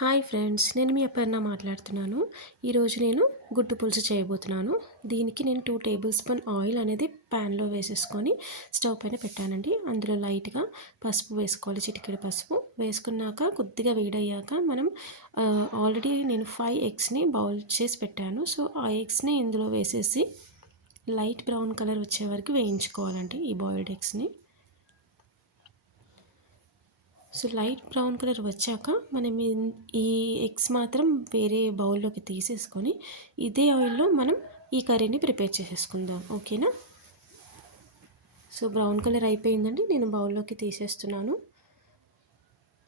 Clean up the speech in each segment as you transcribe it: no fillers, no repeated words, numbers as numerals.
Hi friends, నేను మీ అపర్ణ మాట్లాడుతున్నాను. ఈరోజు నేను గుడ్డు పులుసు చేయబోతున్నాను. దీనికి నేను 2 టేబుల్ స్పూన్ ఆయిల్ అనేది ప్యాన్లో వేసేసుకొని స్టవ్ పైన పెట్టానండి. అందులో లైట్గా పసుపు వేసుకోవాలి, చిటికెడు పసుపు వేసుకున్నాక కొద్దిగా వేడయ్యాక మనం ఆల్రెడీ నేను 5 ఎగ్స్ని బౌల్ చేసి పెట్టాను. సో ఆ ఎగ్స్ని ఇందులో వేసేసి లైట్ బ్రౌన్ కలర్ వచ్చే వరకు వేయించుకోవాలండి ఈ బాయిల్డ్ ఎగ్స్ని. సో లైట్ బ్రౌన్ కలర్ వచ్చాక మనం ఈ ఎగ్స్ మాత్రం వేరే బౌల్లోకి తీసేసుకొని ఇదే ఆయిల్లో మనం ఈ కర్రీని ప్రిపేర్ చేసేసుకుందాం. ఓకేనా? సో బ్రౌన్ కలర్ అయిపోయిందండి, నేను బౌల్లోకి తీసేస్తున్నాను.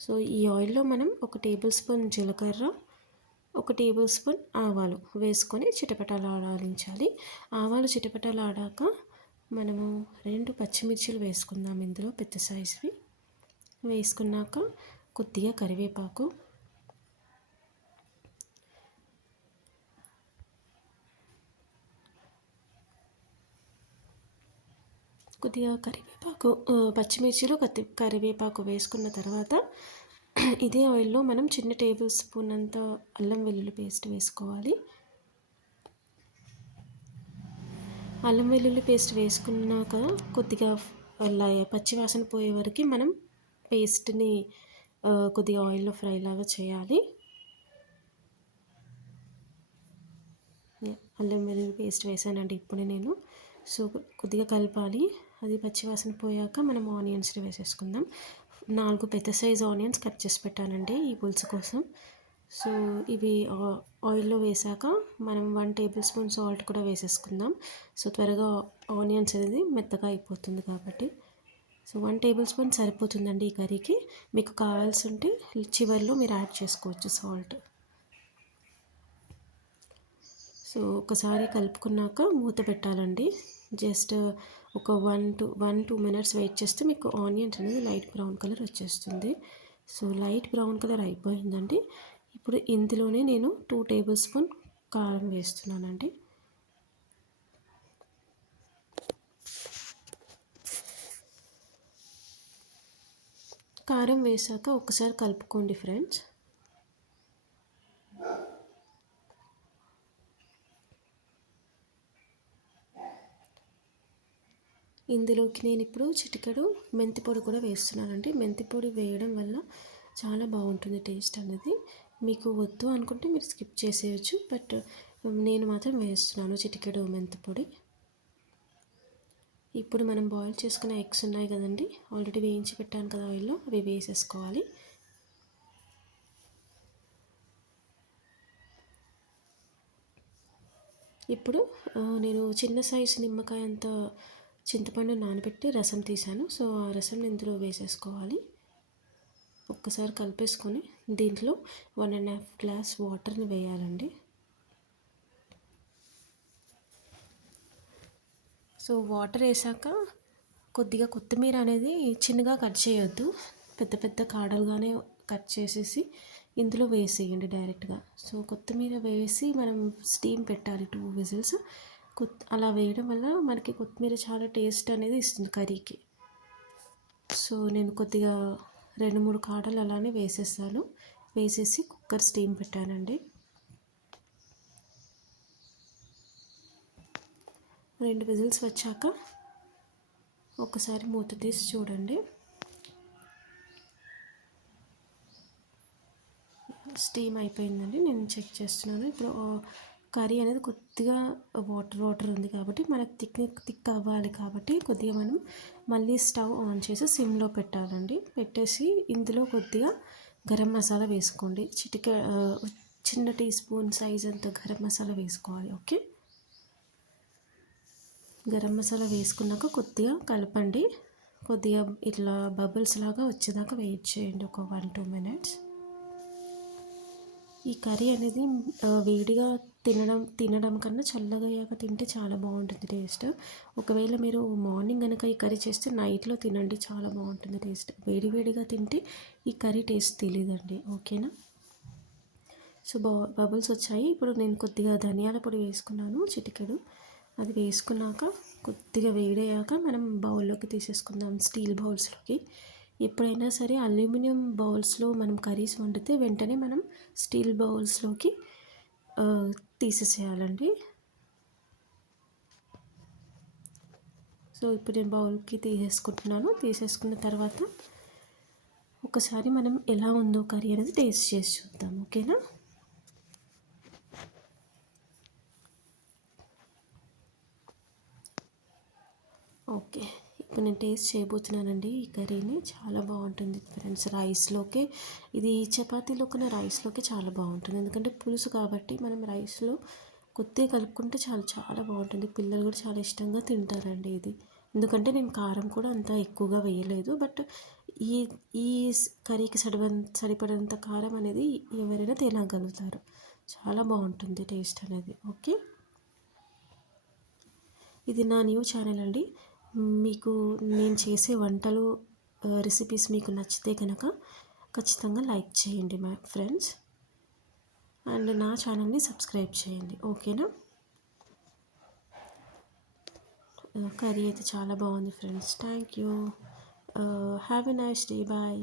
సో ఈ ఆయిల్లో మనం 1 టేబుల్ స్పూన్ జీలకర్ర, 1 టేబుల్ స్పూన్ ఆవాలు వేసుకొని చిటపటలాడించాలి. ఆవాలు చిటపటలాడాక మనము 2 పచ్చిమిర్చిలు వేసుకుందాం ఇందులో, పెద్ద సైజువి వేసుకున్నాక కొద్దిగా కరివేపాకు, పచ్చిమిర్చిలో కరివేపాకు వేసుకున్న తర్వాత ఇదే ఆయిల్లో మనం చిన్న టేబుల్ స్పూన్ అంత అల్లం వెల్లుల్లి పేస్ట్ వేసుకోవాలి. అల్లం వెల్లుల్లి పేస్ట్ వేసుకున్నాక కొద్దిగా అలా పచ్చివాసన పోయే వరకు మనం పేస్ట్ని కొద్దిగా ఆయిల్లో ఫ్రై లాగా చేయాలి. అల్లం వెల్లుల్లి పేస్ట్ వేసానండి ఇప్పుడు నేను. సో కొద్దిగా కలపాలి. అది పచ్చివాసన పోయాక మనం ఆనియన్స్ని వేసేసుకుందాం. 4 పెద్ద సైజ్ ఆనియన్స్ కట్ చేసి పెట్టానండి ఈ పులుసు కోసం. సో ఇవి ఆయిల్లో వేసాక మనం 1 టేబుల్ స్పూన్ సాల్ట్ కూడా వేసేసుకుందాం. సో త్వరగా ఆనియన్స్ అనేది మెత్తగా అయిపోతుంది కాబట్టి. సో 1 టేబుల్ స్పూన్ సరిపోతుందండి ఈ కర్రీకి. మీకు కావాల్సి ఉంటే చివరిలో మీరు యాడ్ చేసుకోవచ్చు సాల్ట్. సో ఒకసారి కలుపుకున్నాక మూత పెట్టాలండి. జస్ట్ ఒక 1-2 మినిట్స్ వెయిట్ చేస్తే మీకు ఆనియన్స్ అనేది లైట్ బ్రౌన్ కలర్ వచ్చేస్తుంది. సో లైట్ బ్రౌన్ కలర్ అయిపోయిందండి. ఇప్పుడు ఇందులోనే నేను 2 టేబుల్ స్పూన్ కారం వేస్తున్నానండి. కారం వేసాక ఒకసారి కలుపుకోండి ఫ్రెండ్స్. ఇందులోకి నేను ఇప్పుడు చిటికెడు మెంతి పొడి కూడా వేస్తున్నానండి. మెంతి పొడి వేయడం వల్ల చాలా బాగుంటుంది టేస్ట్ అనేది. మీకు వద్దు అనుకుంటే మీరు స్కిప్ చేసేయచ్చు, బట్ నేను మాత్రం వేస్తున్నాను చిటికెడు మెంతి పొడి. ఇప్పుడు మనం బాయిల్ చేసుకున్న ఎగ్స్ ఉన్నాయి కదండి, ఆల్రెడీ వేయించి పెట్టాను కదా ఆయిల్లో, అవి వేసేసుకోవాలి. ఇప్పుడు నేను చిన్న సైజు నిమ్మకాయ అంత చింతపండు నానబెట్టి రసం తీసాను. సో ఆ రసం ఇందులో వేసేసుకోవాలి. ఒక్కసారి కలిపేసుకొని దీంట్లో 1.5 గ్లాస్ వాటర్ని వేయాలండి. సో వాటర్ వేసాక కొద్దిగా కొత్తిమీర అనేది చిన్నగా కట్ చేయొద్దు, పెద్ద పెద్ద కాడలుగానే కట్ చేసేసి ఇందులో వేసేయండి డైరెక్ట్గా. సో కొత్తిమీర వేసి మనం స్టీమ్ పెట్టాలి 2 విజిల్స్. అలా వేయడం వల్ల మనకి కొత్తిమీర చాలా టేస్ట్ అనేది ఇస్తుంది కర్రీకి. సో నేను కొద్దిగా 2-3 కాడలు అలానే వేసేసాను. వేసేసి కుక్కర్ స్టీమ్ పెట్టానండి. 2 విజిల్స్ వచ్చాక ఒకసారి మూత తీసి చూడండి. స్టీమ్ అయిపోయిందండి, నేను చెక్ చేస్తున్నాను. ఇప్పుడు కర్రీ అనేది కొద్దిగా వాటర్ ఉంది కాబట్టి మనకు థిక్ అవ్వాలి కాబట్టి కొద్దిగా మనం మళ్ళీ స్టవ్ ఆన్ చేసి సిమ్లో పెట్టాలండి. పెట్టేసి ఇందులో కొద్దిగా గరం మసాలా వేసుకోండి. చిన్న టీ స్పూన్ సైజ్ అంత గరం మసాలా వేసుకోవాలి. ఓకే, గరం మసాలా వేసుకున్నాక కొద్దిగా కలపండి. కొద్దిగా ఇట్లా బబుల్స్ లాగా వచ్చేదాకా వెయిట్ చేయండి ఒక 1-2 మినిట్స్. ఈ కర్రీ అనేది వేడిగా తినడం కన్నా చల్లగా అయ్యాక తింటే చాలా బాగుంటుంది టేస్ట్. ఒకవేళ మీరు మార్నింగ్ కనుక ఈ కర్రీ చేస్తే నైట్లో తినండి, చాలా బాగుంటుంది టేస్ట్. వేడిగా తింటే ఈ కర్రీ టేస్ట్ తెలియదండి. ఓకేనా? సో బబుల్స్ వచ్చాయి. ఇప్పుడు నేను కొద్దిగా ధనియాల పొడి వేసుకున్నాను, చిటికెడు. అది వేసుకున్నాక కొద్దిగా వేడయ్యాక మనం బౌల్లోకి తీసేసుకుందాం, స్టీల్ బౌల్స్లోకి. ఎప్పుడైనా సరే అల్యూమినియం బౌల్స్లో మనం కర్రీస్ వండితే వెంటనే మనం స్టీల్ బౌల్స్లోకి తీసేసేయాలండి. సో ఇప్పుడు నేను బౌల్కి తీసేసుకుంటున్నాను. తీసేసుకున్న తర్వాత ఒకసారి మనం ఎలా ఉందో కర్రీ అనేది టేస్ట్ చేసి చూద్దాం. ఓకేనా? ఓకే, ఇప్పుడు నేను టేస్ట్ చేయబోతున్నానండి ఈ కర్రీని. చాలా బాగుంటుంది ఫ్రెండ్స్. రైస్లోకే, ఇది చపాతీలో కన్నా రైస్లోకే చాలా బాగుంటుంది. ఎందుకంటే పులుసు కాబట్టి మనం రైస్లో కొద్దిగా కలుపుకుంటే చాలా చాలా బాగుంటుంది. పిల్లలు కూడా చాలా ఇష్టంగా తింటారండి ఇది. ఎందుకంటే నేను కారం కూడా అంత ఎక్కువగా వేయలేదు. బట్ ఈ ఈ కర్రీకి సరిపడంత కారం అనేది ఎవరైనా తినగలుగుతారు. చాలా బాగుంటుంది టేస్ట్ అనేది. ఓకే, ఇది నా న్యూ ఛానల్ అండి. మీకు నేను చేసే వంటలు రెసిపీస్ మీకు నచ్చితే కనుక ఖచ్చితంగా లైక్ చేయండి మా ఫ్రెండ్స్. అండ్ నా ఛానల్ని సబ్స్క్రైబ్ చేయండి. ఓకేనా? కర్రీ అయితే చాలా బాగుంది friends. Thank you. Have a nice day. Bye.